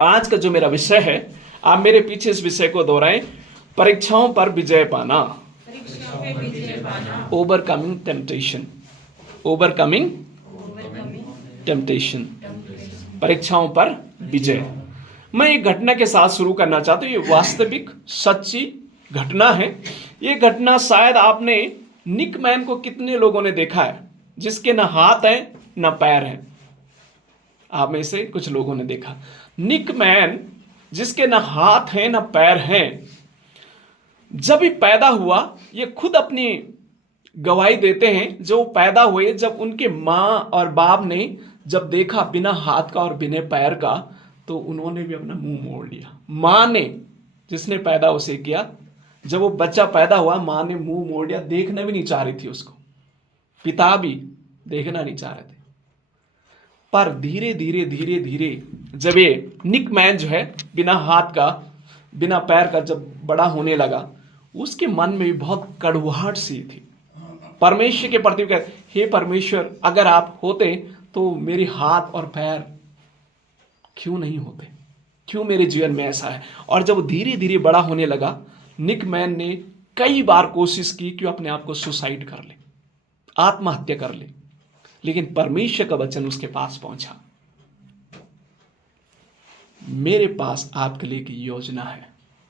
आज का जो मेरा विषय है, आप मेरे पीछे इस विषय को दोहराएं। परीक्षाओं पर विजय पाना, परीक्षाओं पे विजय पाना, ओवरकमिंग टेम्पटेशन। ओवरकमिंग टेम्पटेशन, परीक्षाओं पर विजय। मैं एक घटना के साथ शुरू करना चाहता हूँ। ये वास्तविक सच्ची घटना है। ये घटना शायद आपने निक मैन को कितने लोगों ने देखा है, जिसके ना हाथ है ना पैर है। आप में से कुछ लोगों ने देखा निक मैन, जिसके ना हाथ हैं ना पैर हैं। जब ये पैदा हुआ, ये खुद अपनी गवाही देते हैं, जो पैदा हुए जब उनके माँ और बाप ने जब देखा बिना हाथ का और बिना पैर का, तो उन्होंने भी अपना मुंह मोड़ लिया। माँ ने, जिसने पैदा उसे किया, जब वो बच्चा पैदा हुआ, माँ ने मुंह मोड़ लिया, देखना भी नहीं चाह रही थी उसको। पिता भी देखना नहीं चाह रहे थे। पर धीरे धीरे धीरे धीरे जब ये निक मैन जो है, बिना हाथ का बिना पैर का, जब बड़ा होने लगा, उसके मन में भी बहुत कड़वाहट सी थी। परमेश्वर के प्रति कहते, हे परमेश्वर, अगर आप होते तो मेरे हाथ और पैर क्यों नहीं होते, क्यों मेरे जीवन में ऐसा है। और जब धीरे धीरे बड़ा होने लगा, निक मैन ने कई बार कोशिश की कि अपने आप को सुसाइड कर ले, आत्महत्या कर ले, लेकिन परमेश्वर का वचन उसके पास पहुंचा। मेरे पास आपके लिए की योजना है,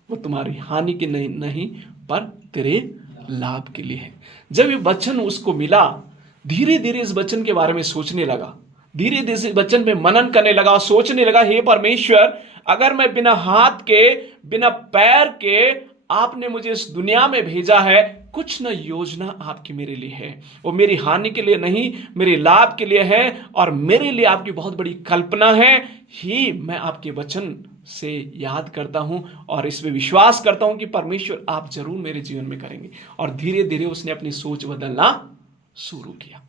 वो तुम्हारी हानि की नहीं पर तेरे लाभ के लिए है। जब ये वचन उसको मिला, धीरे धीरे इस वचन के बारे में सोचने लगा, धीरे धीरे इस वचन में मनन करने लगा, सोचने लगा, हे परमेश्वर, अगर मैं बिना हाथ के बिना पैर के आपने मुझे इस दुनिया में भेजा है, कुछ न योजना आपकी मेरे लिए है। वो मेरी हानि के लिए नहीं, मेरे लाभ के लिए है, और मेरे लिए आपकी बहुत बड़ी कल्पना है ही मैं आपके वचन से याद करता हूं और इसमें विश्वास करता हूं कि परमेश्वर आप जरूर मेरे जीवन में करेंगे। और धीरे धीरे उसने अपनी सोच बदलना शुरू किया।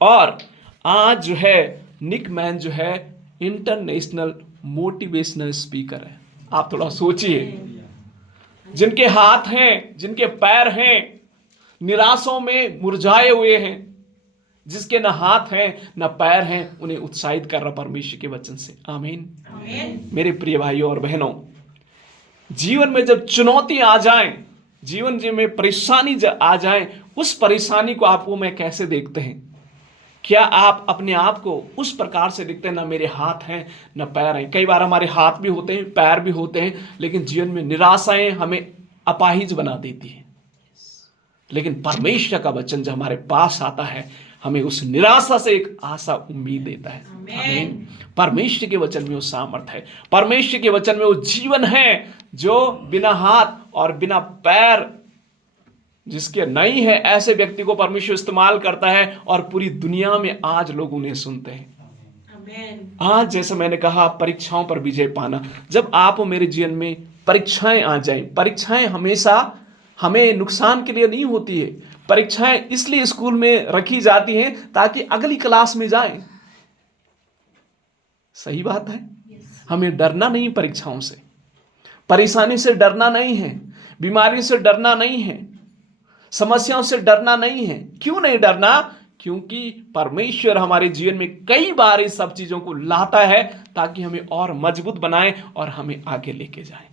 और आज जो है निक मैन जो है इंटरनेशनल मोटिवेशनल स्पीकर है। आप थोड़ा सोचिए, जिनके हाथ हैं, जिनके पैर हैं, निराशों में मुरझाए हुए हैं, जिसके न हाथ हैं न पैर हैं, उन्हें उत्साहित कर रहा परमेश्वर के वचन से। आमीन। मेरे प्रिय भाइयों और बहनों, जीवन में जब चुनौती आ जाए, जीवन में परेशानी आ जाए, उस परेशानी को आप वो मैं कैसे देखते हैं? क्या आप अपने आप को उस प्रकार से देखते हैं, ना मेरे हाथ हैं ना पैर हैं? कई बार हमारे हाथ भी होते हैं, पैर भी होते हैं, लेकिन जीवन में निराशाएं हमें अपाहिज बना देती हैं। लेकिन परमेश्वर का वचन जब हमारे पास आता है, हमें उस निराशा से एक आशा उम्मीद देता है। आमीन। परमेश्वर के वचन में वो सामर्थ है, परमेश्वर के वचन में वो जीवन है, जो बिना हाथ और बिना पैर जिसके नहीं है, ऐसे व्यक्ति को परमेश्वर इस्तेमाल करता है और पूरी दुनिया में आज लोग उन्हें सुनते हैं। आज जैसे मैंने कहा, परीक्षाओं पर विजय पाना। जब आप मेरे जीवन में परीक्षाएं आ जाएं, परीक्षाएं हमेशा हमें नुकसान के लिए नहीं होती है। परीक्षाएं इसलिए स्कूल में रखी जाती हैं ताकि अगली क्लास में जाएं। सही बात है। हमें डरना नहीं परीक्षाओं से, परेशानी से डरना नहीं है, बीमारी से डरना नहीं है, समस्याओं से डरना नहीं है। क्यों नहीं डरना? क्योंकि परमेश्वर हमारे जीवन में कई बार इस सब चीजों को लाता है ताकि हमें और मजबूत बनाए और हमें आगे लेके जाए।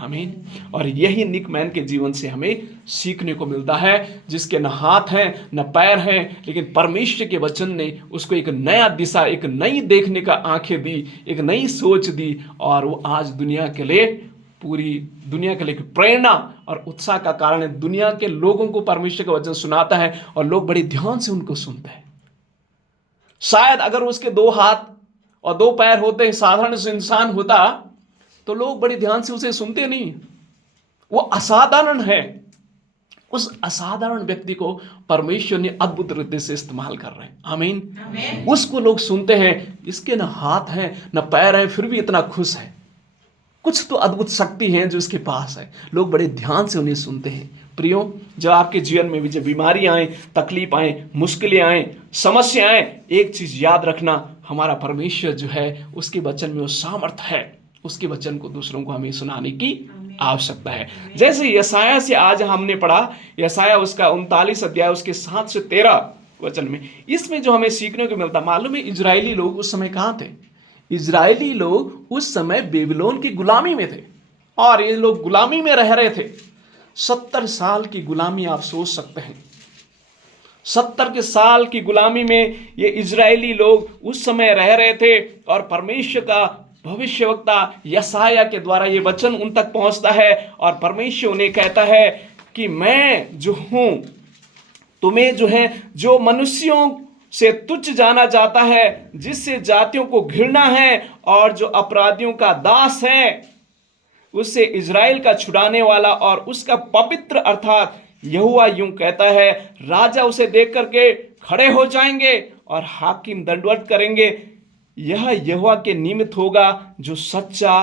आमीन। और यही निक मैन के जीवन से हमें सीखने को मिलता है, जिसके न हाथ हैं न पैर हैं, लेकिन परमेश्वर के वचन ने उसको एक नया दिशा, एक नई देखने का आंखें दी, एक नई सोच दी, और वो आज दुनिया के लिए, पूरी दुनिया के लिए प्रेरणा और उत्साह का कारण है। दुनिया के लोगों को परमेश्वर का वचन सुनाता है और लोग बड़े ध्यान से उनको सुनते हैं। शायद अगर उसके 2 हाथ और 2 पैर होते, साधारण से इंसान होता, तो लोग बड़े ध्यान से उसे सुनते नहीं। वो असाधारण है। उस असाधारण व्यक्ति को परमेश्वर ने अद्भुत रीति से इस्तेमाल कर रहे हैं। आमीन। उसको लोग सुनते हैं, इसके ना हाथ हैं ना पैर हैं, फिर भी इतना खुश है। कुछ तो अद्भुत शक्ति है जो इसके पास है। लोग बड़े ध्यान से उन्हें सुनते हैं। प्रियो, जब आपके जीवन में भी जब बीमारी आए, तकलीफ आए, मुश्किलें आए, समस्या आए, एक चीज याद रखना, हमारा परमेश्वर जो है उसके वचन में वो सामर्थ है। उसके वचन को दूसरों को हमें सुनाने की आवश्यकता है। जैसे यशाया से आज हमने पढ़ा, यशाया उसका 39 अध्याय उसके 7 से 13 वचन में, इसमें जो हमें सीखने को मिलता, मालूम है इजरायली लोग उस समय कहाँ थे? इजरायली लोग उस समय बेबीलोन की गुलामी में थे और ये लोग गुलामी में रह रहे थे। 70 साल की गुलामी आप सोच सकते हैं। 70 के साल की गुलामी में ये इजरायली लोग उस समय रह रहे थे और परमेश्वर का भविष्यवक्ता यशायाह के द्वारा ये वचन उन तक पहुंचता है और परमेश्वर उन्हें कहता है कि मैं जो हूं, तुम्हें जो है, जो मनुष्यों से तुच्छ जाना जाता है, जिससे जातियों को घृणा है और जो अपराधियों का दास है, उससे इज़राइल का छुड़ाने वाला और उसका पवित्र अर्थात यहोवा यूं कहता है, राजा उसे देख करके खड़े हो जाएंगे और हाकिम दंडवत करेंगे। यह यहोवा के निमित्त होगा जो सच्चा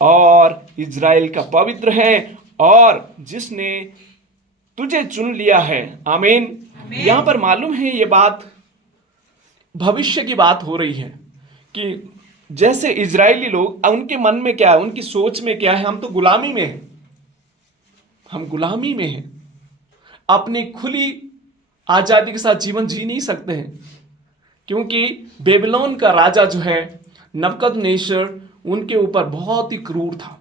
और इज़राइल का पवित्र है और जिसने तुझे चुन लिया है। आमीन। यहां पर मालूम है ये बात भविष्य की बात हो रही है कि जैसे इजरायली लोग, उनके मन में क्या है, उनकी सोच में क्या है, हम तो गुलामी में हैं, हम गुलामी में हैं, अपनी खुली आजादी के साथ जीवन जी नहीं सकते हैं, क्योंकि बेबीलोन का राजा जो है नबूकदनेस्सर, उनके ऊपर बहुत ही क्रूर था।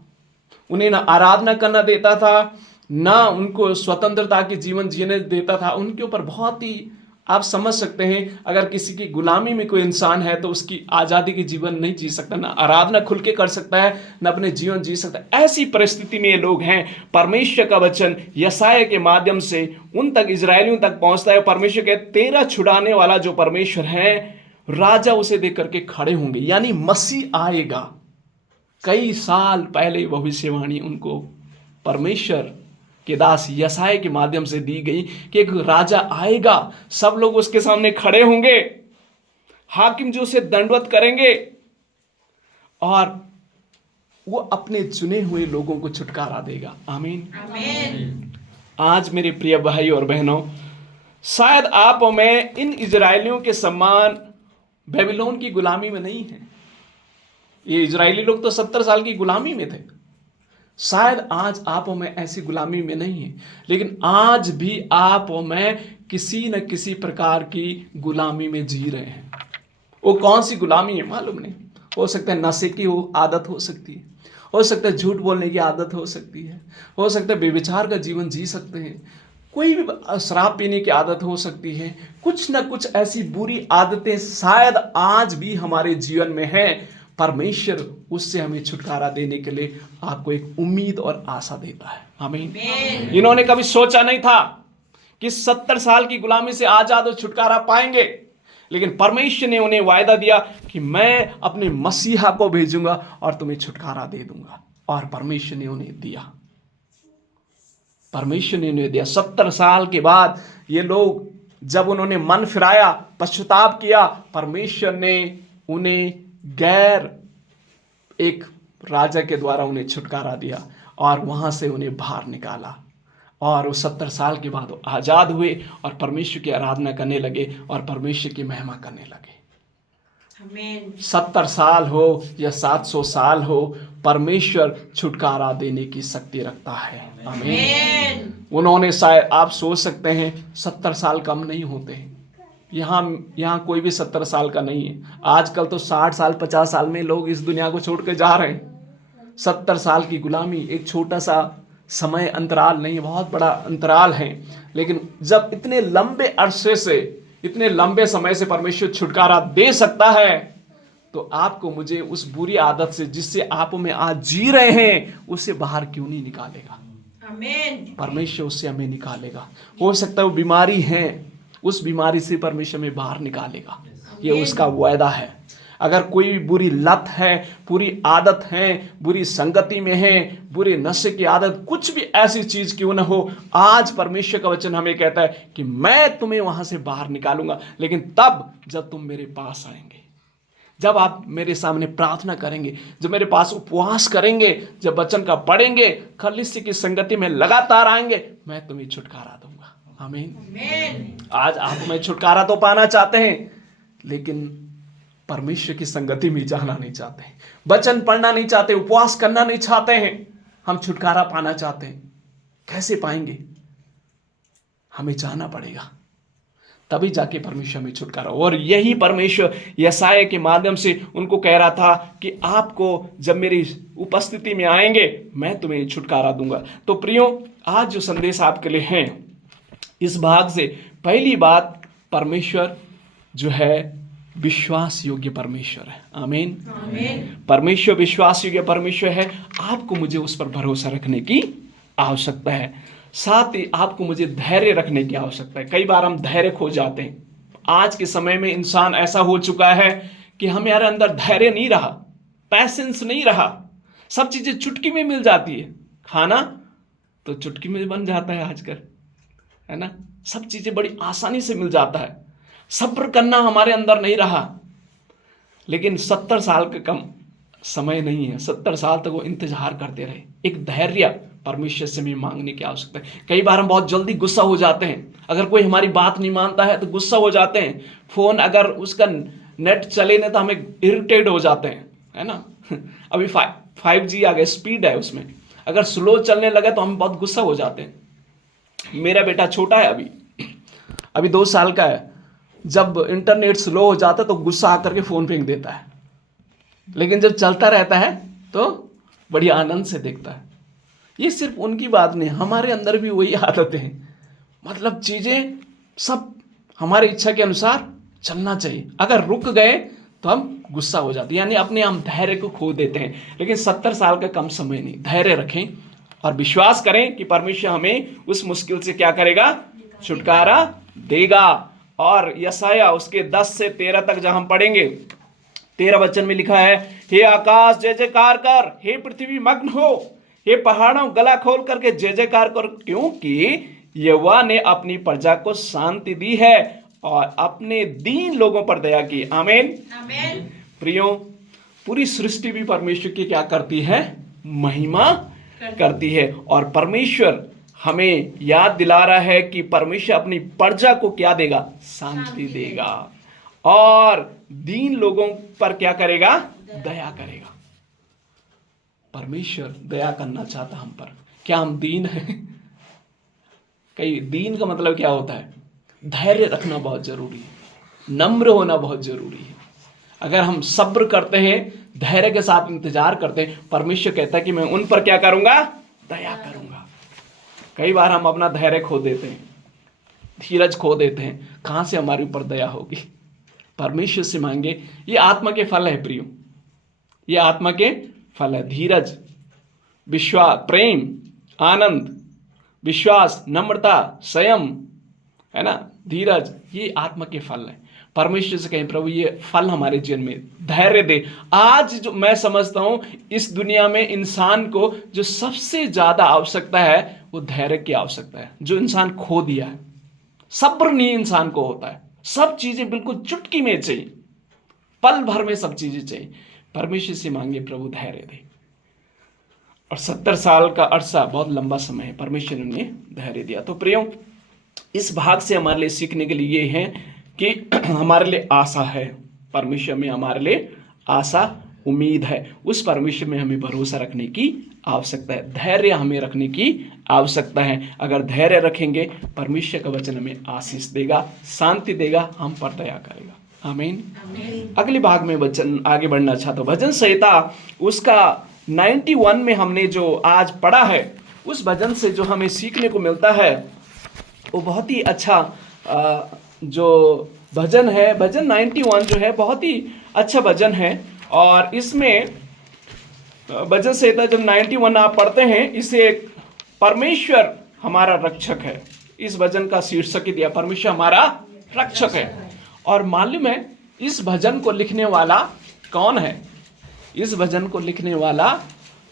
उन्हें ना आराधना करना देता था, ना उनको स्वतंत्रता के जीवन जीने देता था। उनके ऊपर बहुत ही, आप समझ सकते हैं, अगर किसी की गुलामी में कोई इंसान है तो उसकी आज़ादी की जीवन नहीं जी सकता, ना आराधना खुल के कर सकता है, ना अपने जीवन जी सकता है। ऐसी परिस्थिति में ये लोग हैं। परमेश्वर का वचन यशायाह के माध्यम से उन तक, इजरायलियों तक पहुंचता है। परमेश्वर के तेरा छुड़ाने वाला जो परमेश्वर है, राजा उसे देख करके खड़े होंगे, यानी मसीह आएगा। कई साल पहले भविष्यवाणी उनको परमेश्वर के दास यशायाह के माध्यम से दी गई कि एक राजा आएगा, सब लोग उसके सामने खड़े होंगे, हाकिम जो उसे दंडवत करेंगे और वो अपने चुने हुए लोगों को छुटकारा देगा। आमीन। आमीन। आज मेरे प्रिय भाई और बहनों, शायद आप और मैं इन इजरायलियों के समान बेबीलोन की गुलामी में नहीं है। ये इजरायली लोग तो 70 साल की गुलामी में थे। शायद आज आप और मैं ऐसी गुलामी में नहीं है, लेकिन आज भी आप और मैं किसी न किसी प्रकार की गुलामी में जी रहे हैं। वो कौन सी गुलामी है मालूम नहीं। हो सकता है नशे की आदत हो सकती है, हो सकता है झूठ बोलने की आदत हो सकती है, हो सकता है बेविचार का जीवन जी सकते हैं, कोई भी शराब पीने की आदत हो सकती है। कुछ ना कुछ ऐसी बुरी आदतें शायद आज भी हमारे जीवन में हैं। परमेश्वर उससे हमें छुटकारा देने के लिए आपको एक उम्मीद और आशा देता है। आमीन। इन्होंने कभी सोचा नहीं था कि 70 साल की गुलामी से आजाद और छुटकारा पाएंगे, लेकिन परमेश्वर ने उन्हें वायदा दिया कि मैं अपने मसीहा को भेजूंगा और तुम्हें छुटकारा दे दूंगा। और परमेश्वर ने उन्हें दिया, परमेश्वर ने उन्हें दिया। 70 साल के बाद ये लोग जब उन्होंने मन फिराया, पश्चाताप किया, परमेश्वर ने उन्हें गैर एक राजा के द्वारा उन्हें छुटकारा दिया और वहां से उन्हें बाहर निकाला। और वो 70 साल के बाद वो आजाद हुए और परमेश्वर की आराधना करने लगे और परमेश्वर की महिमा करने लगे। 70 साल हो या 700 साल हो, परमेश्वर छुटकारा देने की शक्ति रखता है। आमीन। उन्होंने, शायद आप सोच सकते हैं 70 साल कम नहीं होते हैं। यहाँ कोई भी 70 साल का नहीं है। आजकल तो 60 साल 50 साल में लोग इस दुनिया को छोड़ के जा रहे हैं। 70 साल की गुलामी एक छोटा सा समय अंतराल नहीं है, बहुत बड़ा अंतराल है। लेकिन जब इतने लंबे अरसे से, इतने लंबे समय से परमेश्वर छुटकारा दे सकता है, तो आपको मुझे उस बुरी आदत से, जिससे आप में आज जी रहे हैं, उससे बाहर क्यों नहीं निकालेगा। आमीन। परमेश्वर उससे हमें निकालेगा। हो सकता है वो बीमारी है, उस बीमारी से परमेश्वर में बाहर निकालेगा, ये उसका वायदा है। अगर कोई बुरी लत है, बुरी आदत है, बुरी संगति में है, बुरे नशे की आदत, कुछ भी ऐसी चीज क्यों ना हो, आज परमेश्वर का वचन हमें कहता है कि मैं तुम्हें वहां से बाहर निकालूंगा, लेकिन तब जब तुम मेरे पास आएंगे, जब आप मेरे सामने प्रार्थना करेंगे, जब मेरे पास उपवास करेंगे, जब वचन का पढ़ेंगे, खलीसी की संगति में लगातार आएंगे, मैं तुम्हें छुटकारा दूंगा। आमीन। आज आप में छुटकारा तो पाना चाहते हैं, लेकिन परमेश्वर की संगति में जाना नहीं चाहते हैं, वचन पढ़ना नहीं चाहते, उपवास करना नहीं चाहते हैं। हम छुटकारा पाना चाहते हैं, कैसे पाएंगे? हमें जाना पड़ेगा। तभी जाके परमेश्वर में छुटकारा हो। और यही परमेश्वर यशायाह के माध्यम से उनको कह रहा था कि आपको जब मेरी उपस्थिति में आएंगे मैं तुम्हें छुटकारा दूंगा। तो प्रियो, आज जो संदेश आपके लिए है इस भाग से, पहली बात, परमेश्वर जो है विश्वास योग्य परमेश्वर है। आमीन। परमेश्वर विश्वास योग्य परमेश्वर है। आपको मुझे उस पर भरोसा रखने की आवश्यकता है। साथ ही आपको मुझे धैर्य रखने की आवश्यकता है। कई बार हम धैर्य खो जाते हैं। आज के समय में इंसान ऐसा हो चुका है कि हमारे अंदर धैर्य नहीं रहा, पैसेंस नहीं रहा। सब चीजें चुटकी में मिल जाती है। खाना तो चुटकी में बन जाता है आजकल, है ना। सब चीजें बड़ी आसानी से मिल जाता है। सब्र करना हमारे अंदर नहीं रहा। लेकिन 70 साल का कम समय नहीं है। 70 साल तक वो इंतजार करते रहे। एक धैर्य परमेश्वर से भी मांगने की आवश्यकता है। कई बार हम बहुत जल्दी गुस्सा हो जाते हैं। अगर कोई हमारी बात नहीं मानता है तो गुस्सा हो जाते हैं। फोन अगर उसका नेट चले ना तो हमें इरिटेट हो जाते हैं, है ना। अभी 5G आ गया, स्पीड है उसमें। अगर स्लो चलने लगे तो हम बहुत गुस्सा हो जाते हैं। मेरा बेटा छोटा है, अभी 2 साल का है। जब इंटरनेट स्लो हो जाता है तो गुस्सा आकर के फोन फेंक देता है। लेकिन जब चलता रहता है तो बड़ी आनंद से देखता है। ये सिर्फ उनकी बात नहीं, हमारे अंदर भी वही आदतें हैं। मतलब चीजें सब हमारी इच्छा के अनुसार चलना चाहिए। अगर रुक गए तो हम गुस्सा हो जाते हैं, यानी अपने हम धैर्य को खो देते हैं। लेकिन 70 साल का कम समय नहीं। धैर्य रखें और विश्वास करें कि परमेश्वर हमें उस मुश्किल से क्या करेगा, छुटकारा देगा। और यशायाह उसके 10 से 13 तक जहां हम पढ़ेंगे, 13 वचन में लिखा है, हे आकाश जय जयकार कर, हे पृथ्वी मग्न हो, हे पहाड़ों गला खोल करके जय जयकार कर, क्योंकि यहोवा ने अपनी प्रजा को शांति दी है और अपने दीन लोगों पर दया की। आमीन। प्रियो, पूरी सृष्टि भी परमेश्वर की क्या करती है, महिमा करती है। और परमेश्वर हमें याद दिला रहा है कि परमेश्वर अपनी प्रजा को क्या देगा, शांति देगा और दीन लोगों पर क्या करेगा, दया करेगा। परमेश्वर दया करना चाहता हम पर। क्या हम दीन हैं? कई दीन का मतलब क्या होता है, धैर्य रखना बहुत जरूरी है, नम्र होना बहुत जरूरी है। अगर हम सब्र करते हैं, धैर्य के साथ इंतजार करते हैं, परमेश्वर कहता है कि मैं उन पर क्या करूंगा, दया करूंगा। कई बार हम अपना धैर्य खो देते हैं, धीरज खो देते हैं। कहां से हमारे ऊपर दया होगी? परमेश्वर से मांगे। ये आत्मा के फल है प्रियो, ये आत्मा के फल है। धीरज, विश्वास, प्रेम, आनंद, विश्वास, नम्रता, संयम, है ना, धीरज, ये आत्मा के फल है। परमेश्वर से कहें, प्रभु ये फल हमारे जीवन में धैर्य दे। आज जो मैं समझता हूं इस दुनिया में इंसान को जो सबसे ज्यादा आवश्यकता है वो धैर्य की आवश्यकता है, जो इंसान खो दिया है। सब्र नहीं इंसान को होता है। सब चीजें बिल्कुल चुटकी में चाहिए, पल भर में सब चीजें चाहिए। परमेश्वर से मांगे, प्रभु धैर्य दे। और 70 साल का अरसा बहुत लंबा समय है, परमेश्वर ने उन्हें धैर्य दिया। तो प्रियो, इस भाग से हमारे लिए सीखने के लिए ये है कि हमारे लिए आशा है। परमेश्वर में हमारे लिए आशा, उम्मीद है। उस परमेश्वर में हमें भरोसा रखने की आवश्यकता है, धैर्य हमें रखने की आवश्यकता है। अगर धैर्य रखेंगे, परमेश्वर का वचन हमें आशीष देगा, शांति देगा, हम पर दया करेगा। आमीन। अगले भाग में वचन आगे बढ़ना चाहता हूं। भजन संहिता उसका 91 में हमने जो आज पढ़ा है, उस भजन से जो हमें सीखने को मिलता है वो बहुत ही अच्छा जो भजन है, भजन 91 जो है बहुत ही अच्छा भजन है। और इसमें भजन संहिता जब 91 आप पढ़ते हैं, इसे परमेश्वर हमारा रक्षक है, इस भजन का शीर्षक ही दिया, परमेश्वर हमारा रक्षक है। और मालूम है इस भजन को लिखने वाला कौन है? इस भजन को लिखने वाला,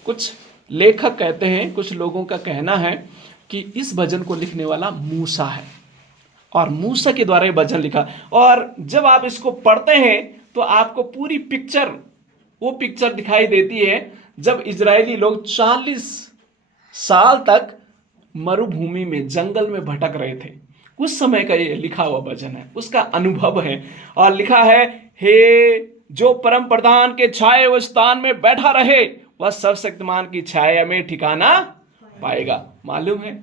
कुछ लेखक कहते हैं, कुछ लोगों का कहना है कि इस भजन को लिखने वाला मूसा है और मूसा के द्वारा ये भजन लिखा। और जब आप इसको पढ़ते हैं तो आपको पूरी पिक्चर, वो पिक्चर दिखाई देती है जब इजरायली लोग 40 साल तक मरुभूमि में, जंगल में भटक रहे थे। उस समय का ये लिखा हुआ भजन है, उसका अनुभव है। और लिखा है, हे जो परम प्रधान के छाए हुए स्थान में बैठा रहे, वह सर्वशक्तिमान की छाया में ठिकाना पाएगा। मालूम है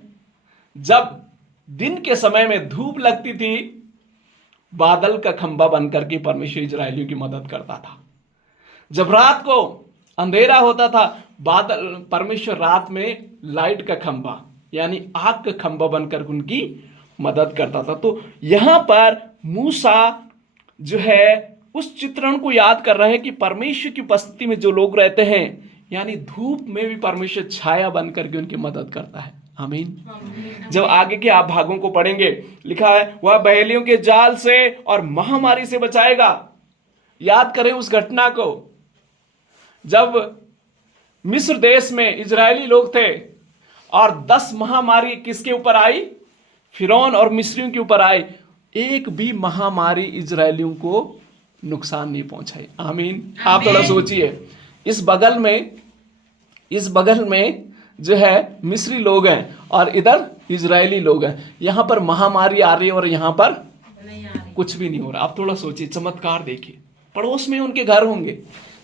जब दिन के समय में धूप लगती थी बादल का खंभा बनकर के परमेश्वर इजरायलियों की मदद करता था। जब रात को अंधेरा होता था, बादल परमेश्वर रात में लाइट का खंभा यानी आग का खंभा बनकर उनकी मदद करता था। तो यहां पर मूसा जो है उस चित्रण को याद कर रहे हैं कि परमेश्वर की उपस्थिति में जो लोग रहते हैं, यानी धूप में भी परमेश्वर छाया बनकर के उनकी मदद करता है। आमीन। जब आगे के आप भागों को पढ़ेंगे, लिखा है वह बहेलियों के जाल से और महामारी से बचाएगा। याद करें उस घटना को, जब मिस्र देश में इजरायली लोग थे और 10 महामारी किसके ऊपर आई? फिरौन और मिस्रियों के ऊपर आई। एक भी महामारी इजरायलियों को नुकसान नहीं पहुंचाई। आमीन। आप थोड़ा सोचिए, इस बगल में जो है मिस्री लोग हैं और इधर इजरायली लोग हैं। यहां पर महामारी आ रही है और यहां पर कुछ भी नहीं हो रहा। आप थोड़ा सोचिए, चमत्कार देखिए। पड़ोस में उनके घर होंगे,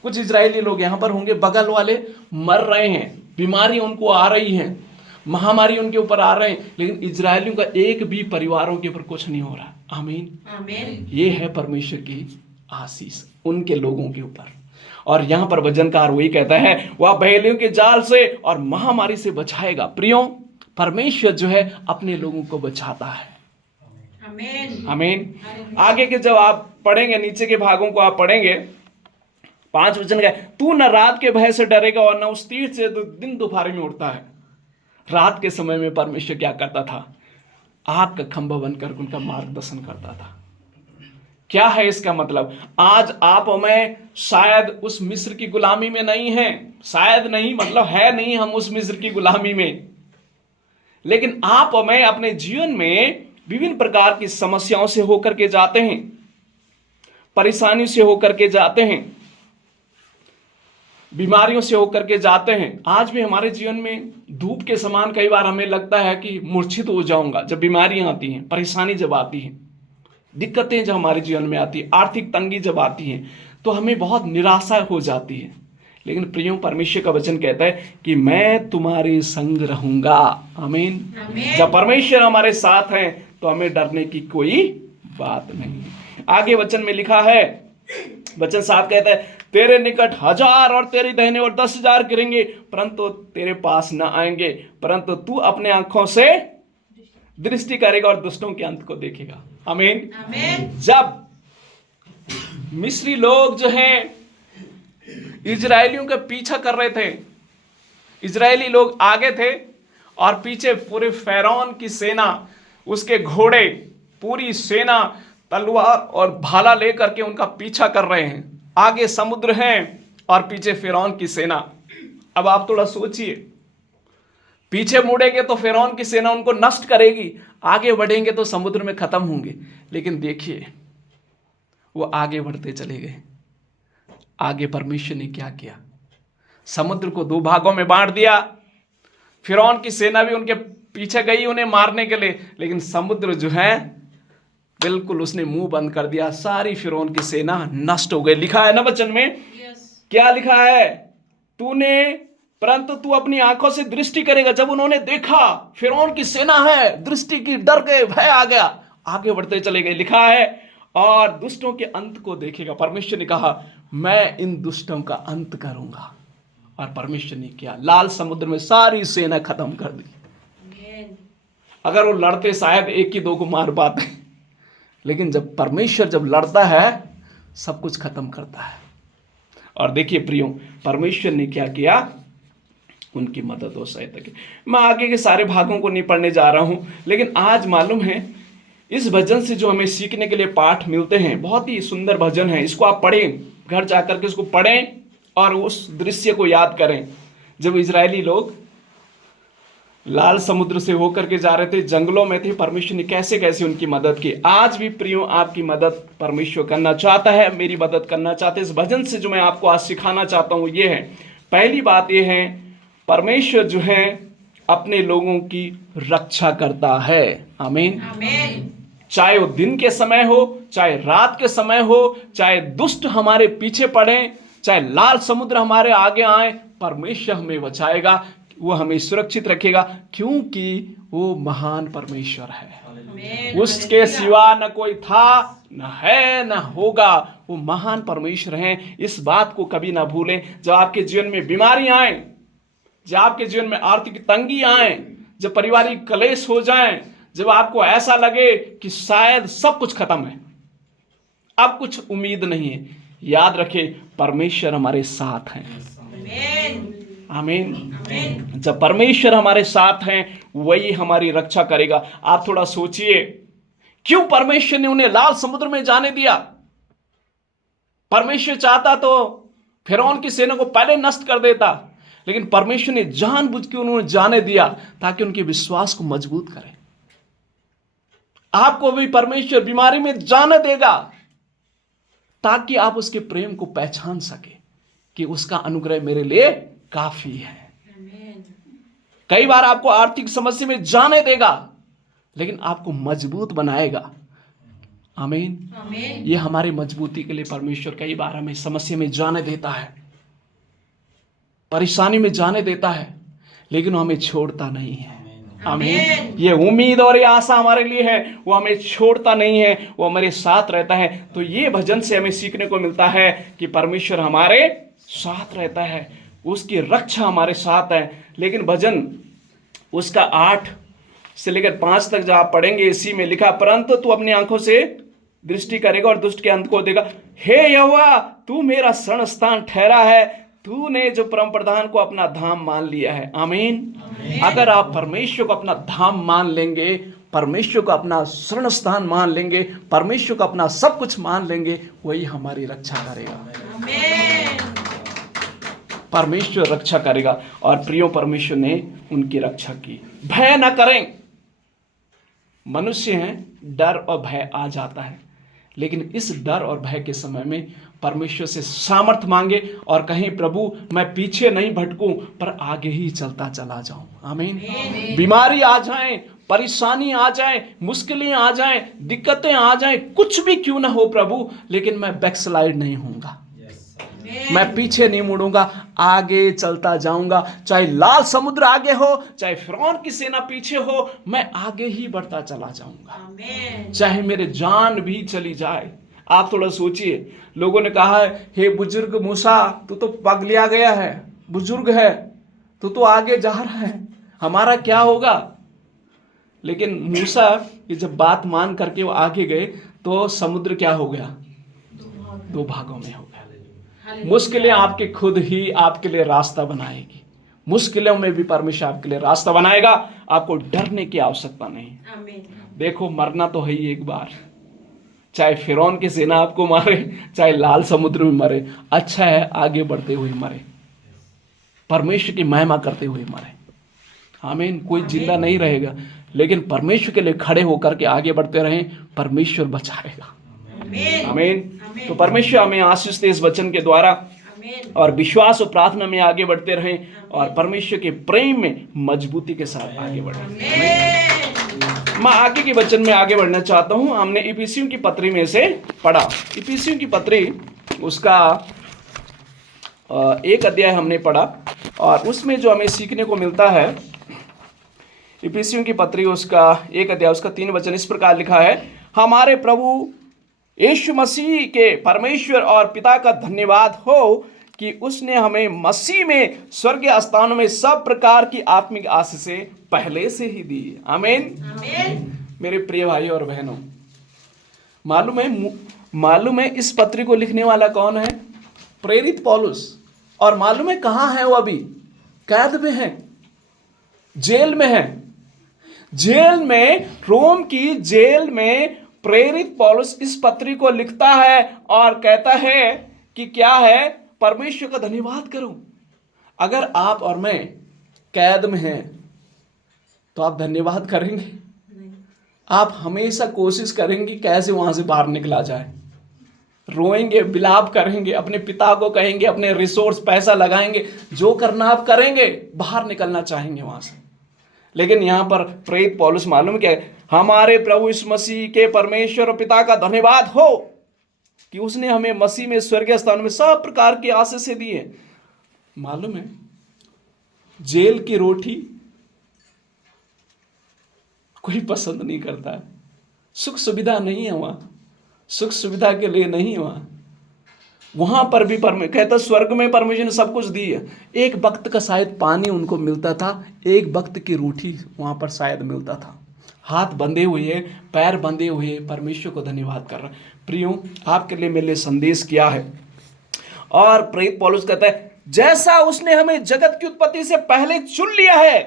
कुछ इजरायली लोग यहां पर होंगे, बगल वाले मर रहे हैं, बीमारी उनको आ रही है, महामारी उनके ऊपर आ रहे हैं, लेकिन इजरायलियों का एक भी परिवारों के ऊपर कुछ नहीं हो रहा। आमीन। आमीन। ये है परमेश्वर की आशीष उनके लोगों के ऊपर। और यहां पर भजनकार वही कहता है, वह बहेलियों के जाल से और महामारी से बचाएगा। प्रियो, परमेश्वर जो है अपने लोगों को बचाता है। आमीन। आमीन। आगे के जब आप पढ़ेंगे, नीचे के भागों को आप पढ़ेंगे, 5 वचन का, तू न रात के भय से डरेगा और न उस तीर से जो दिन दोपहर में उड़ता है। रात के समय में परमेश्वर क्या करता था? आग का खंभा बनकर उनका मार्गदर्शन करता था। क्या है इसका मतलब? आज आप मैं शायद उस मिस्र की गुलामी में नहीं हैं, शायद नहीं, मतलब है नहीं हम उस मिस्र की गुलामी में, लेकिन आप और मैं अपने जीवन में विभिन्न प्रकार की समस्याओं से होकर के जाते हैं, परेशानियों से होकर के जाते हैं, बीमारियों से होकर के जाते हैं। आज भी हमारे जीवन में धूप के समान कई बार हमें लगता है कि मूर्छित हो जाऊंगा जब बीमारियां आती हैं, परेशानी जब आती हैं, दिक्कतें जब हमारे जीवन में आती है, आर्थिक तंगी जब आती है, तो हमें बहुत निराशा हो जाती है। लेकिन प्रियो, परमेश्वर का वचन कहता है कि मैं तुम्हारे संग रहूंगा। आमीन। जब परमेश्वर हमारे साथ हैं तो हमें डरने की कोई बात नहीं। आगे वचन में लिखा है, वचन 7 कहता है, तेरे निकट 1000 और तेरी दाहिने ओर 10,000 गिरेंगे, परंतु तेरे पास न आएंगे, परंतु तू अपने आंखों से दृष्टि करेगा और दुष्टों के अंत को देखेगा। आमीन। जब मिस्री लोग जो हैं इजरायलियों का पीछा कर रहे थे, इजरायली लोग आगे थे और पीछे पूरे फैरौन की सेना, उसके घोड़े, पूरी सेना तलवार और भाला लेकर के उनका पीछा कर रहे हैं। आगे समुद्र है और पीछे फिरौन की सेना। अब आप थोड़ा सोचिए, पीछे मुड़ेंगे तो फिरौन की सेना उनको नष्ट करेगी, आगे बढ़ेंगे तो समुद्र में खत्म होंगे। लेकिन देखिए, वो आगे बढ़ते चले गए। आगे परमेश्वर ने क्या किया? समुद्र को 2 भागों में बांट दिया। फिरौन की सेना भी उनके पीछे गई उन्हें मारने के लिए, लेकिन समुद्र जो है बिल्कुल उसने मुंह बंद कर दिया। सारी फिरौन की सेना नष्ट हो गई। लिखा है ना वचन में, क्या लिखा है? परंतु तू अपनी आंखों से दृष्टि करेगा। जब उन्होंने देखा फिरौन की सेना है, दृष्टि की, डर गए, भय आ गया, आगे बढ़ते चले गए। लिखा है और दुष्टों के अंत को देखेगा। परमेश्वर ने कहा मैं इन दुष्टों का अंत करूंगा, और परमेश्वर ने किया। लाल समुद्र में सारी सेना खत्म कर दी। अगर वो लड़ते शायद 1 ही 2 को मार पाते, लेकिन जब परमेश्वर जब लड़ता है सब कुछ खत्म करता है। और देखिए प्रियो, परमेश्वर ने क्या किया? उनकी मदद और सहायता की। मैं आगे के सारे भागों को नहीं पढ़ने जा रहा हूं, लेकिन आज मालूम है इस भजन से जो हमें सीखने के लिए पाठ मिलते हैं, बहुत ही सुंदर भजन है। इसको आप पढ़ें, घर जाकर के इसको पढ़ें और उस दृश्य को याद करें जब इजरायली लोग लाल समुद्र से होकर के जा रहे थे, जंगलों में थे, परमेश्वर ने कैसे कैसे उनकी मदद की। आज भी प्रियो आपकी मदद परमेश्वर करना चाहता है, मेरी मदद करना चाहते हैं। इस भजन से जो मैं आपको आज सिखाना चाहता हूं ये है, पहली बात ये है, परमेश्वर जो है अपने लोगों की रक्षा करता है। आमीन। चाहे वो दिन के समय हो, चाहे रात के समय हो, चाहे दुष्ट हमारे पीछे पड़े, चाहे लाल समुद्र हमारे आगे आए, परमेश्वर हमें बचाएगा। वो हमें सुरक्षित रखेगा, क्योंकि वो महान परमेश्वर है। आमीन। उसके सिवा न कोई था, न है, न होगा। वो महान परमेश्वर हैं। इस बात को कभी ना भूलें। जब आपके जीवन में बीमारी आए, जब आपके जीवन में आर्थिक तंगी आए, जब पारिवारिक कलेश हो जाए, जब आपको ऐसा लगे कि शायद सब कुछ खत्म है, अब कुछ उम्मीद नहीं है, याद रखें परमेश्वर हमारे साथ हैं। आमीन। आमीन। आमीन। जब परमेश्वर हमारे साथ हैं, वही हमारी रक्षा करेगा। आप थोड़ा सोचिए, क्यों परमेश्वर ने उन्हें लाल समुद्र में जाने दिया? परमेश्वर चाहता तो फिरौन की सेना को पहले नष्ट कर देता, लेकिन परमेश्वर ने जानबूझ के उन्हें जाने दिया ताकि उनके विश्वास को मजबूत करे। आपको भी परमेश्वर बीमारी में जाने देगा ताकि आप उसके प्रेम को पहचान सके कि उसका अनुग्रह मेरे लिए काफी है। आमीन। कई बार आपको आर्थिक समस्या में जाने देगा, लेकिन आपको मजबूत बनाएगा। आमीन। आमीन। ये हमारी मजबूती के लिए परमेश्वर कई बार हमें समस्या में जाने देता है, परेशानी में जाने देता है, लेकिन वो हमें छोड़ता नहीं है। आमीन। ये उम्मीद और ये आशा हमारे लिए है, वो हमें छोड़ता नहीं है, वो हमारे साथ रहता है। तो ये भजन से हमें सीखने को मिलता है कि परमेश्वर हमारे साथ रहता है, उसकी रक्षा हमारे साथ है। लेकिन भजन उसका 8 से लेकर 5 तक जब आप पढ़ेंगे, इसी में लिखा, परंतु तू अपनी आंखों से दृष्टि करेगा और दुष्ट के अंत को देगा। हे यहोवा, तू मेरा शरण स्थान ठहरा है, तूने जो परम प्रधान को अपना धाम मान लिया है। आमीन। अगर आप परमेश्वर को अपना धाम मान लेंगे, परमेश्वर को अपना शरण स्थान मान लेंगे, परमेश्वर को अपना सब कुछ मान लेंगे, वही हमारी रक्षा करेगा। आमीन। परमेश्वर रक्षा करेगा। और प्रियो, परमेश्वर ने उनकी रक्षा की। भय न करें। मनुष्य हैं, डर और भय आ जाता है, लेकिन इस डर और भय के समय में परमेश्वर से सामर्थ मांगे और कहें, प्रभु मैं पीछे नहीं भटकूं, पर आगे ही चलता चला जाऊं। आमीन। बीमारी आ जाए, परेशानी आ जाए, मुश्किलें आ जाए, दिक्कतें आ जाए, कुछ भी क्यों ना हो प्रभु, लेकिन मैं बैकस्लाइड नहीं होऊंगा, मैं पीछे नहीं मुड़ूंगा, आगे चलता जाऊंगा। चाहे लाल समुद्र आगे हो, चाहे फिरौन की सेना पीछे हो, मैं आगे ही बढ़ता चला जाऊंगा, आमीन। चाहे मेरे जान भी चली जाए। आप थोड़ा सोचिए, लोगों ने कहा है, हे बुजुर्ग मूसा, तू तो पगलिया गया है, बुजुर्ग है, तू तो आगे जा रहा है, हमारा क्या होगा? लेकिन मूसा ये जब बात मान करके वो आगे गए, तो समुद्र क्या हो गया? 2 भागों में हो गया। मुश्किलें आपके खुद ही आपके लिए रास्ता बनाएगी। मुश्किलों में भी परमेश्वर आपके लिए रास्ता बनाएगा। आपको डरने की आवश्यकता नहीं। आमीन। देखो, मरना तो है ही एक बार, चाहे फिरौन की सेना आपको मारे, चाहे लाल समुद्र में मरे, अच्छा है आगे बढ़ते हुए मरे, परमेश्वर की महिमा करते हुए मरे। आमीन। कोई जिंदा नहीं रहेगा, लेकिन परमेश्वर के लिए खड़े होकर के आगे बढ़ते रहें, परमेश्वर बचाएगा। आमीन। तो परमेश्वर हमें आशीष दे इस वचन के द्वारा, आमीन। और विश्वास और प्रार्थना में आगे बढ़ते रहें, और परमेश्वर के प्रेम में मजबूती के साथ आगे बढ़ें। मैं आगे के वचन में आगे बढ़ना चाहता हूं। हमने इफिसियों की पत्री में से पढ़ा, इफिसियों की पत्री उसका 1 अध्याय हमने पढ़ा, और उसमें जो हमें सीखने को मिलता है, इफिसियों की पत्री उसका 1 अध्याय उसका 3 वचन इस प्रकार लिखा है, हमारे प्रभु यीशु मसीह के परमेश्वर और पिता का धन्यवाद हो कि उसने हमें मसीह में स्वर्गीय स्थानों में सब प्रकार की आत्मिक आशीषें पहले से ही दी। आमीन। आमीन। मेरे प्रिय भाई और बहनों, मालूम है इस पत्री को लिखने वाला कौन है? प्रेरित पौलुस। और मालूम है कहाँ है वो? अभी कैद में है, जेल में है। जेल में, रोम की जेल में प्रेरित पौलुस इस पत्री को लिखता है और कहता है कि क्या है? परमेश्वर का धन्यवाद करूं। अगर आप और मैं कैद में हैं तो आप धन्यवाद करेंगे? आप हमेशा कोशिश करेंगे कैसे वहां से बाहर निकला जाए, रोएंगे, विलाप करेंगे, अपने पिता को कहेंगे, अपने रिसोर्स पैसा लगाएंगे, जो करना आप करेंगे, बाहर निकलना चाहेंगे वहां से। लेकिन यहां पर प्रेरित पौलुस मालूम क्या है? हमारे प्रभु यीशु मसीह के परमेश्वर और पिता का धन्यवाद हो कि उसने हमें मसीह में स्वर्गीय स्थान में सब प्रकार की आशीषें दी है। मालूम है जेल की रोटी कोई पसंद नहीं करता है। सुख सुविधा नहीं है वहां, सुख सुविधा के लिए नहीं वहां पर भी कहता स्वर्ग में परमेश्वर ने सब कुछ दी है। एक वक्त का शायद पानी उनको मिलता था, एक वक्त की रोटी वहां पर शायद मिलता था। हाथ बंधे हुए, पैर बंधे हुए परमेश्वर को धन्यवाद कर रहा है। प्रियो, आपके लिए मेरे लिए संदेश किया है। और प्रेरित पौलुस कहता है जैसा उसने हमें जगत की उत्पत्ति से पहले चुन लिया है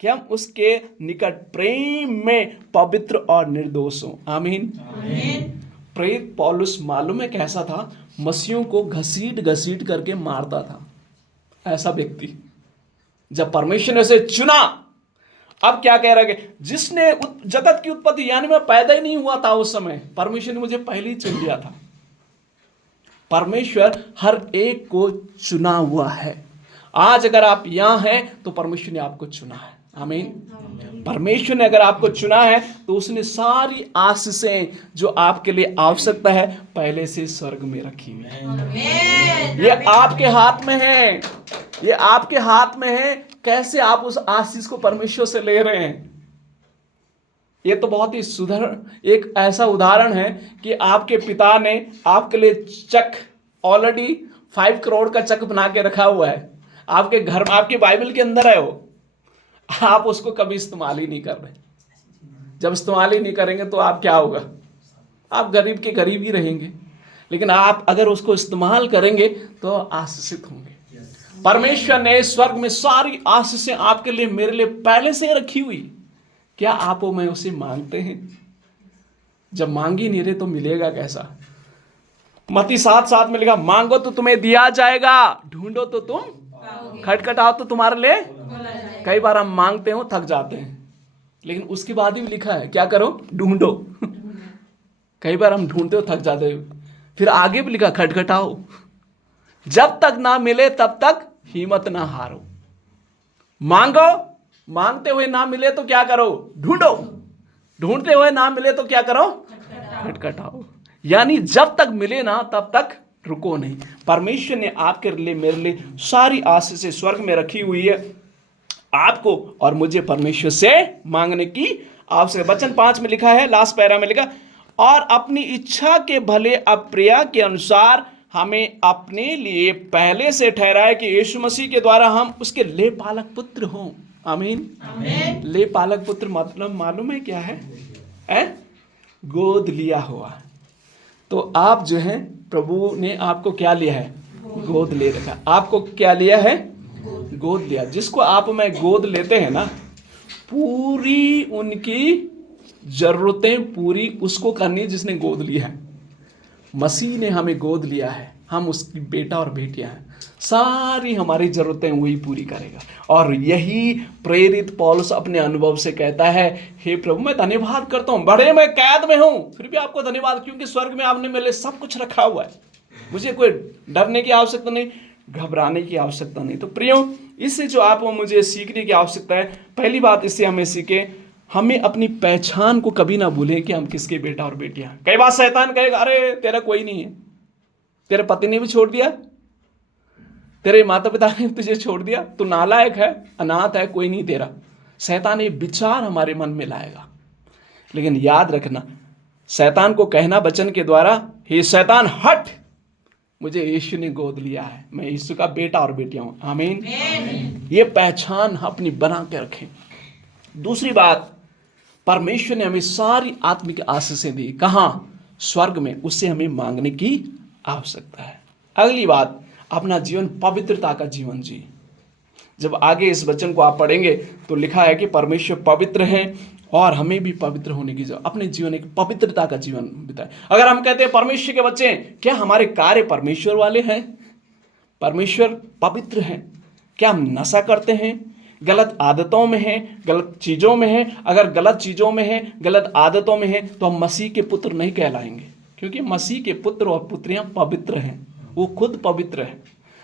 कि हम उसके निकट प्रेम में पवित्र और निर्दोष हों। आमीन। प्रेरित पौलुस मालूम है कैसा था? मसीहों को घसीट घसीट करके मारता था ऐसा व्यक्ति। जब परमेश्वर ने उसे चुना, अब क्या कह रहा है? जिसने जगत की उत्पत्ति, यानी मैं पैदा ही नहीं हुआ था उस समय, परमेश्वर ने मुझे पहले ही चुन लिया था। परमेश्वर हर एक को चुना हुआ है। आज अगर आप यहां हैं तो परमेश्वर ने आपको चुना है। आमीन। परमेश्वर ने अगर आपको चुना है तो उसने सारी आशीषें जो आपके लिए आवश्यकता है पहले से स्वर्ग में रखी हुई है। ये आपके हाथ में है, ये आपके हाथ में है। कैसे आप उस आशीष को परमेश्वर से ले रहे हैं? ये तो बहुत ही एक ऐसा उदाहरण है कि आपके पिता ने आपके लिए चेक ऑलरेडी 5 करोड़ का चेक बना के रखा हुआ है आपके घर में, आपकी बाइबल के अंदर है वो। आप उसको कभी इस्तेमाल ही नहीं कर रहे। जब इस्तेमाल ही नहीं करेंगे तो आप क्या होगा? आप गरीब के गरीब ही रहेंगे। लेकिन आप अगर उसको इस्तेमाल करेंगे तो आशीषित होंगे। परमेश्वर ने स्वर्ग में सारी आशीषें आपके लिए, मेरे लिए पहले से रखी हुई। क्या आप में उसे मांगते हैं? जब मांग ही नहीं रहे तो मिलेगा कैसा? मत्ती 7:7 में लिखा, मांगो तो तुम्हें दिया जाएगा, ढूंढो तो तुम, खटखटाओ तो तुम्हारे लिए। कई बार हम मांगते हो थक जाते हैं, लेकिन उसके बाद ही लिखा है क्या करो? ढूंढो। कई बार हम ढूंढते हो थक जाते हो, फिर आगे भी लिखा खटखटाओ। जब तक ना मिले तब तक हिम्मत ना हारो। मांगो, मांगते हुए ना मिले तो क्या करो? ढूंढो, ढूंढते हुए ना मिले तो क्या करो? खटखटाओ। यानी जब तक मिले ना तब तक रुको नहीं। परमेश्वर ने आपके लिए, मेरे लिए सारी आशीषें स्वर्ग में रखी हुई है। आपको और मुझे परमेश्वर से मांगने की आवश्यकता। वचन 5 में लिखा है, लास्ट पैरा में लिखा, और अपनी इच्छा के भले अप्रिया के अनुसार हमें अपने लिए पहले से ठहराया कि यीशु मसीह के द्वारा हम उसके ले पालक पुत्र हों। आमीन। ले पालक पुत्र मतलब मालूम है क्या है? गोद लिया हुआ। तो आप जो है, प्रभु ने आपको क्या लिया है? गोद ले रखा। आपको क्या लिया है? गोद लिया। जिसको आप में गोद लेते हैं ना, पूरी उनकी जरूरतें पूरी उसको करनी जिसने गोद लिया है। मसीह ने हमें गोद लिया है, हम उसकी बेटा और बेटियां हैं। सारी हमारी जरूरतें वही पूरी करेगा। और यही प्रेरित पौलुस अपने अनुभव से कहता है, हे प्रभु मैं धन्यवाद करता हूं, बड़े मैं कैद में हूं फिर भी आपको धन्यवाद, क्योंकि स्वर्ग में आपने मेरे लिए सब कुछ रखा हुआ है। मुझे कोई डरने की आवश्यकता नहीं, घबराने की आवश्यकता नहीं। तो प्रियो, इससे जो आप मुझे सीखने की आवश्यकता है, पहली बात इससे हमें सीखे, हमें अपनी पहचान को कभी ना भूलें कि हम किसके बेटा और बेटियां हैं। कई बार शैतान कहेगा, अरे तेरा कोई नहीं है, तेरे पति ने भी छोड़ दिया, तेरे माता पिता ने तुझे छोड़ दिया, तू नालायक है, अनाथ है, कोई नहीं तेरा। शैतान ये विचार हमारे मन में लाएगा। लेकिन याद रखना, शैतान को कहना वचन के द्वारा, हे शैतान हट, मुझे यीशु ने गोद लिया है, मैं यीशु का बेटा और बेटियां हूं। आमीन। ये पहचान अपनी बना के रखें। दूसरी बात, परमेश्वर ने हमें सारी आत्मिक आशीषें दी। कहां? स्वर्ग में। उससे हमें मांगने की आवश्यकता है। अगली बात, अपना जीवन पवित्रता का जीवन जी। जब आगे इस वचन को आप पढ़ेंगे तो लिखा है कि परमेश्वर पवित्र है और हमें भी पवित्र होने की जरूरत। अपने जीवन एक पवित्रता का जीवन बिताए। अगर हम कहते हैं परमेश्वर के बच्चे हैं, क्या हमारे कार्य परमेश्वर वाले हैं? परमेश्वर पवित्र है। क्या हम नशा करते हैं, गलत आदतों में हैं, गलत चीज़ों में हैं? अगर गलत चीज़ों में हैं, गलत आदतों में हैं, तो हम मसीह के पुत्र नहीं कहलाएंगे, क्योंकि मसीह के पुत्र और पुत्रियां पवित्र हैं, वो खुद पवित्र है।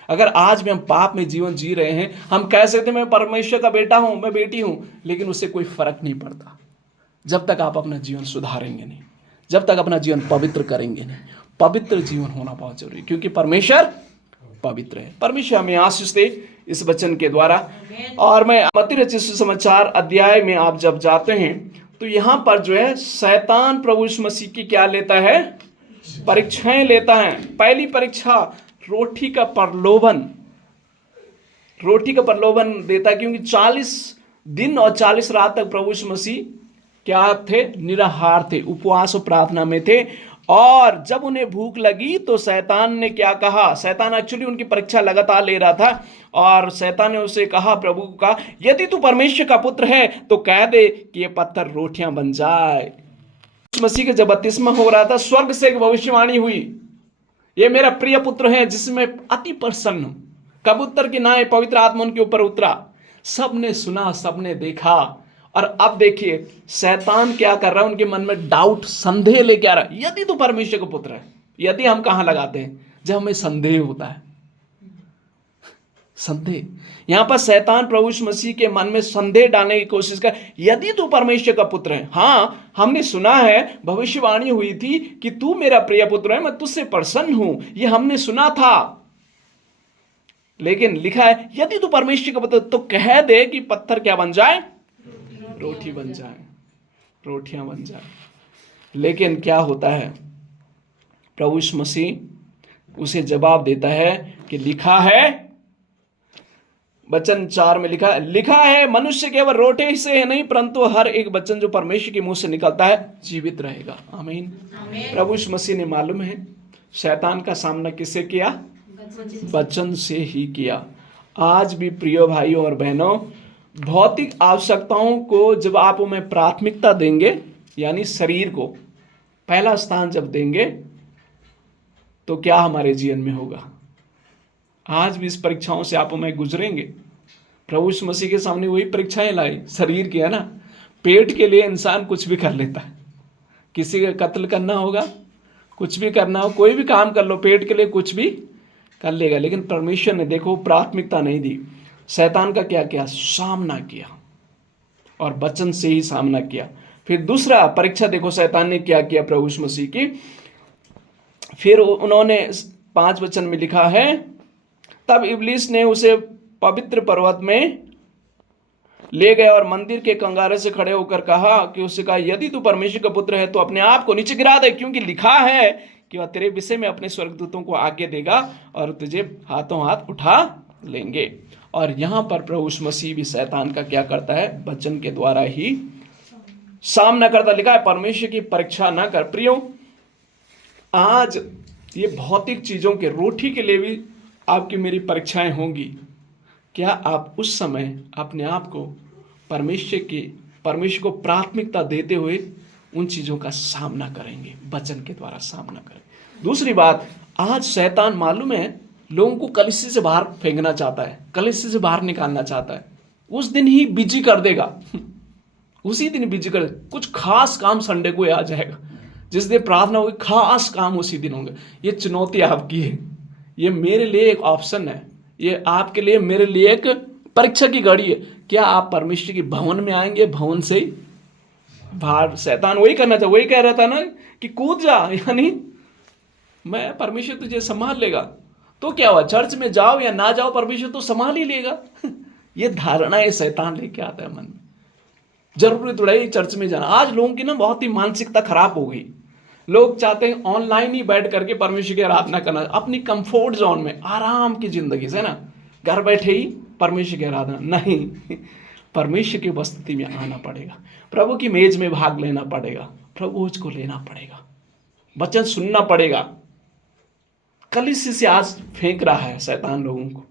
अगर आज भी हम पाप में जीवन जी रहे हैं, हम कह सकते मैं परमेश्वर का बेटा हूं, मैं बेटी हूं, लेकिन उससे कोई फर्क नहीं पड़ता जब तक आप अपना जीवन सुधारेंगे नहीं, जब तक अपना जीवन पवित्र करेंगे नहीं। पवित्र जीवन होना बहुत जरूरी है, क्योंकि परमेश्वर पवित्र है। परमेश्वर हमें आशीष दे। इस वचन के द्वारा। आमीन। और मैं मत्ती रचित सुसमाचार अध्याय में आप जब जाते हैं तो यहाँ पर जो है शैतान प्रभु यीशु मसीह की क्या लेता है, परीक्षाएं लेता है। पहली परीक्षा रोटी का प्रलोभन देता है, क्योंकि 40 दिन और 40 रात तक प्रभु यीशु मसीह क्या थे, निराहार थे, उपवास और प्रार्थना में थे। और जब उन्हें भूख लगी तो शैतान ने क्या कहा, शैतान एक्चुअली उनकी परीक्षा लगातार ले रहा था, और शैतान ने उसे कहा, प्रभु को कहा, यदि तू परमेश्वर का पुत्र है तो कह दे कि ये पत्थर रोटियां बन जाए। मसीह का जब बपतिस्मा हो रहा था, स्वर्ग से एक भविष्यवाणी हुई, ये मेरा प्रिय पुत्र है जिसमें अति प्रसन्न हूं। कबूतर की नाय पवित्र आत्मा उनके ऊपर उतरा, सबने सुना, सबने देखा। और अब देखिए शैतान क्या कर रहा है, उनके मन में डाउट, संदेह लेके आ रहा है। यदि तू परमेश्वर का पुत्र है, यदि हम कहां लगाते हैं, जब हमें संदेह होता है, संदेह। यहां पर शैतान प्रभु यीशु मसीह के मन में संदेह डालने की कोशिश कर, यदि तू परमेश्वर का पुत्र है, हाँ हमने सुना है, भविष्यवाणी हुई थी कि तू मेरा प्रिय पुत्र है, मैं तुझसे प्रसन्न हूं, ये हमने सुना था। लेकिन लिखा है यदि तू परमेश्वर का पुत्र तो कह दे कि पत्थर क्या बन जाए, रोटी बन जाए, रोटियां बन जाए। लेकिन क्या होता है, प्रभु यीशु मसीह उसे जवाब देता है कि लिखा है, वचन 4 में लिखा है मनुष्य केवल रोटी से नहीं परंतु हर एक वचन जो परमेश्वर के मुंह से निकलता है जीवित रहेगा। आमीन। प्रभु यीशु मसीह ने, मालूम है, शैतान का सामना किससे किया, वचन से ही किया। आज भी प्रिय भाइयों और बहनों, भौतिक आवश्यकताओं को जब आप उन्हें प्राथमिकता देंगे, यानी शरीर को पहला स्थान जब देंगे, तो क्या हमारे जीवन में होगा। आज भी इस परीक्षाओं से आप हमें गुजरेंगे। प्रभु यीशु मसीह के सामने वही परीक्षाएं लाई, शरीर की, है ना। पेट के लिए इंसान कुछ भी कर लेता है, किसी का कत्ल करना होगा, कुछ भी करना हो, कोई भी काम कर लो, पेट के लिए कुछ भी कर लेगा। लेकिन परमेश्वर ने देखो प्राथमिकता नहीं दी, शैतान का क्या किया, सामना किया, और वचन से ही सामना किया। फिर दूसरा परीक्षा देखो शैतान ने क्या किया प्रभु यीशु मसीह की। फिर उन्होंने 5 वचन में लिखा है, तब इब्लीस ने उसे पवित्र पर्वत में ले गए और मंदिर के कंगारे से खड़े होकर कहा कि उससे कहा, यदि तू परमेश्वर का पुत्र है तो अपने आप को नीचे गिरा दे, क्योंकि लिखा है कि वह तेरे विषय में अपने स्वर्गदूतों को आज्ञा देगा और तुझे हाथों हाथ उठा लेंगे। और यहां पर प्रभु यीशु मसीह भी शैतान का क्या करता है, वचन के द्वारा ही सामना करता। लिखा है परमेश्वर की परीक्षा ना कर। प्रियो, आज ये भौतिक चीजों के, रोटी के लिए भी आपकी मेरी परीक्षाएं होंगी। क्या आप उस समय अपने आप को परमेश्वर को प्राथमिकता देते हुए उन चीजों का सामना करेंगे, वचन के द्वारा सामना करेंगे। दूसरी बात, आज शैतान, मालूम है, लोगों को कलीसिया से बाहर फेंकना चाहता है, कलीसिया से बाहर निकालना चाहता है। उस दिन ही बिजी कर देगा, उसी दिन बिजी कर, कुछ खास काम संडे को आ जाएगा, जिस दिन प्रार्थना होगी, खास काम उसी दिन होंगे। ये चुनौती आपकी है, ये मेरे लिए एक ऑप्शन है, ये आपके लिए, मेरे लिए एक परीक्षा की घड़ी है। क्या आप परमेश्वर की भवन में आएंगे, भवन से ही बाहर? शैतान वही करना चाहे, वही कह रहा था ना कि कूद जा, यानी मैं, परमेश्वर तुझे संभाल लेगा। तो क्या हुआ, चर्च में जाओ या ना जाओ, परमेश्वर तो संभाल ही लेगा। ये धारणा है शैतान लेके आता है मन में। जरूरी थोड़ा ही चर्च में जाना। आज लोगों की ना बहुत ही मानसिकता खराब हो गई। लोग चाहते हैं ऑनलाइन ही बैठ करके परमेश्वर की आराधना करना, अपनी कंफर्ट जोन में, आराम की जिंदगी से ना, घर बैठे ही परमेश्वर की आराधना नहीं। परमेश्वर की उपस्थिति में आना पड़ेगा, प्रभु की मेज में भाग लेना पड़ेगा, प्रभु को लेना पड़ेगा, वचन सुनना पड़ेगा। कलीसिया से आज फेंक रहा है शैतान लोगों को,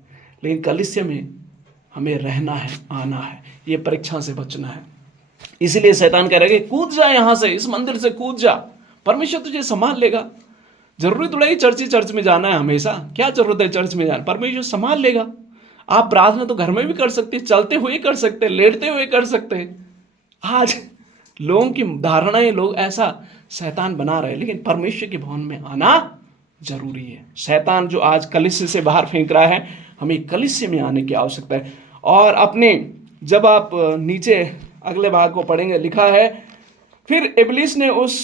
लेकिन कलीसिया में हमें रहना है, आना है, ये परीक्षा से बचना है। इसलिए शैतान कह रहा है कि कूद जा यहां से, इस मंदिर से कूद जा, परमेश्वर तुझे संभाल लेगा। जरूरी थोड़ा ही चर्च में जाना है हमेशा, क्या जरूरत है चर्च में जाना, परमेश्वर संभाल लेगा। आप प्रार्थना तो घर में भी कर सकते, चलते हुए कर सकते, लेटते हुए कर सकते। आज लोगों की धारणाएं, लोग ऐसा शैतान बना रहे हैं, लेकिन परमेश्वर के भवन में आना जरूरी है। शैतान जो आज कलीसिया से बाहर फेंक रहा है, हमें कलीसिया में आने की आवश्यकता है। और अपने, जब आप नीचे अगले भाग को पढ़ेंगे, लिखा है, फिर इब्लीस ने उस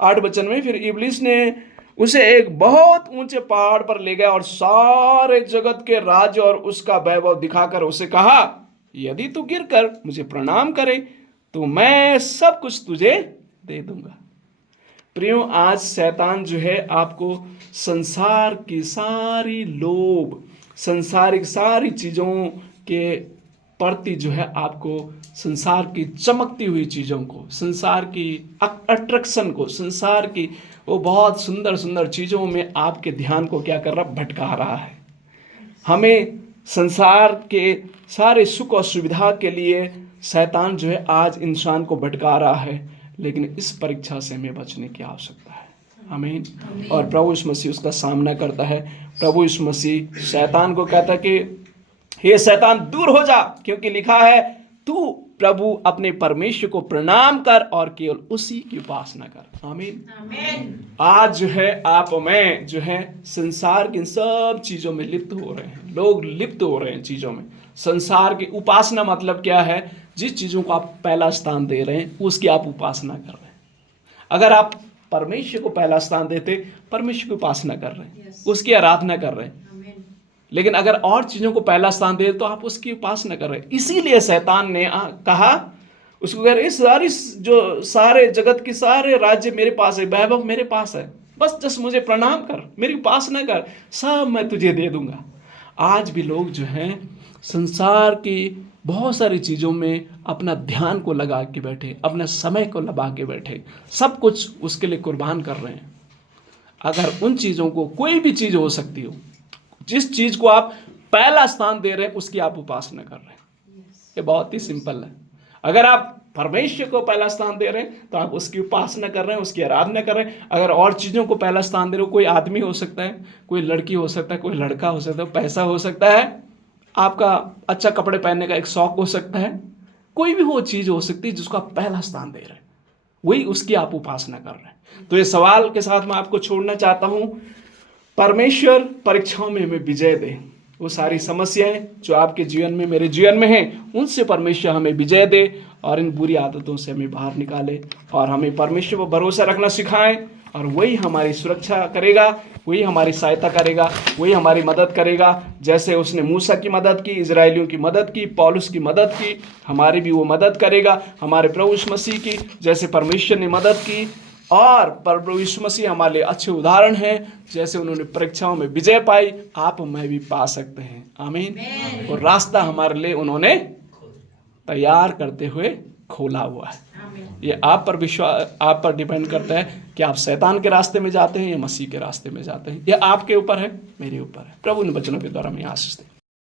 8 वचन में, फिर इब्लीस ने उसे एक बहुत ऊंचे पहाड़ पर ले गया और सारे जगत के राज्य और उसका वैभव दिखाकर उसे कहा, यदि तू गिरकर मुझे प्रणाम करे तो मैं सब कुछ तुझे दे दूंगा। प्रियो, आज शैतान जो है आपको संसार की सारी लोभ, संसारिक सारी चीजों के प्रति जो है आपको संसार की चमकती हुई चीजों को, संसार की अट्रैक्शन को, संसार की वो बहुत सुंदर सुंदर चीजों में आपके ध्यान को क्या कर रहा, भटका रहा है। हमें संसार के सारे सुख और सुविधा के लिए शैतान जो है आज इंसान को भटका रहा है, लेकिन इस परीक्षा से हमें बचने की आवश्यकता है। आमीन। और प्रभु यीशु मसीह उसका सामना करता है। प्रभु यीशु मसीह शैतान को कहता है कि हे शैतान दूर हो जा, क्योंकि लिखा है तू प्रभु अपने परमेश्वर को प्रणाम कर और केवल उसी की उपासना कर। आमीन। आमीन। आज जो है आप में जो है संसार की सब चीजों में लिप्त हो रहे हैं, लोग लिप्त हो रहे हैं चीजों में। संसार की उपासना मतलब क्या है? जिस चीजों को आप पहला स्थान दे रहे हैं उसकी आप उपासना कर रहे हैं। अगर आप परमेश्वर को पहला स्थान देते, परमेश्वर की उपासना कर रहे हैं, उसकी आराधना कर रहे हैं। आमीन। लेकिन अगर और चीजों को पहला स्थान दे तो आप उसकी उपासना कर रहे हैं। इसीलिए शैतान ने कहा उसको, कह रहे सारी जो सारे जगत की सारे राज्य मेरे पास है, वैभव मेरे पास है, बस मुझे प्रणाम कर, मेरी उपासना कर, सब मैं तुझे दे दूंगा। आज भी लोग जो हैं संसार की बहुत सारी चीज़ों में अपना ध्यान को लगा के बैठे, अपना समय को लगा के बैठे, सब कुछ उसके लिए कुर्बान कर रहे हैं। अगर उन चीज़ों को, कोई भी चीज़ हो सकती हो, जिस चीज़ को आप पहला स्थान दे रहे हैं उसकी आप उपासना कर रहे हैं। ये बहुत ही सिंपल है। अगर आप परमेश्वर को पहला स्थान दे रहे हैं तो आप उसकी उपासना कर रहे हैं, उसकी आराधना कर रहे हैं। अगर और चीज़ों को पहला स्थान दे रहे हो, कोई आदमी हो सकता है, कोई लड़की हो सकता है, कोई लड़का हो सकता है, पैसा हो सकता है, आपका अच्छा कपड़े पहनने का एक शौक हो सकता है, कोई भी वो चीज़ हो सकती है जिसको आप पहला स्थान दे रहे हैं, वही उसकी आप उपासना कर रहे हैं। तो ये सवाल के साथ मैं आपको छोड़ना चाहता हूँ, परमेश्वर परीक्षाओं में हमें विजय दे। वो सारी समस्याएं जो आपके जीवन में, मेरे जीवन में हैं, उनसे परमेश्वर हमें विजय दे और इन बुरी आदतों से हमें बाहर निकाले और हमें परमेश्वर पर भरोसा रखना सिखाएं। और वही हमारी सुरक्षा करेगा, वही हमारी सहायता करेगा, वही हमारी मदद करेगा। जैसे उसने मूसा की मदद की, इजरायलियों की मदद की, पौलुस की मदद की, हमारी भी वो मदद करेगा। हमारे प्रभु यीशु मसीह की जैसे परमेश्वर ने मदद की, और प्रभु यीशु मसीह हमारे लिए अच्छे उदाहरण हैं, जैसे उन्होंने परीक्षाओं में विजय पाई, आप मैं भी पा सकते हैं। आमीन। और रास्ता हमारे लिए उन्होंने तैयार करते हुए खोला हुआ है। ये आप पर विश्वास, आप पर डिपेंड करता है कि आप शैतान के रास्ते में जाते हैं या मसीह के रास्ते में जाते हैं। ये आपके ऊपर है, मेरे ऊपर है। प्रभु ने वचनों के द्वारा हमें आशीष दे।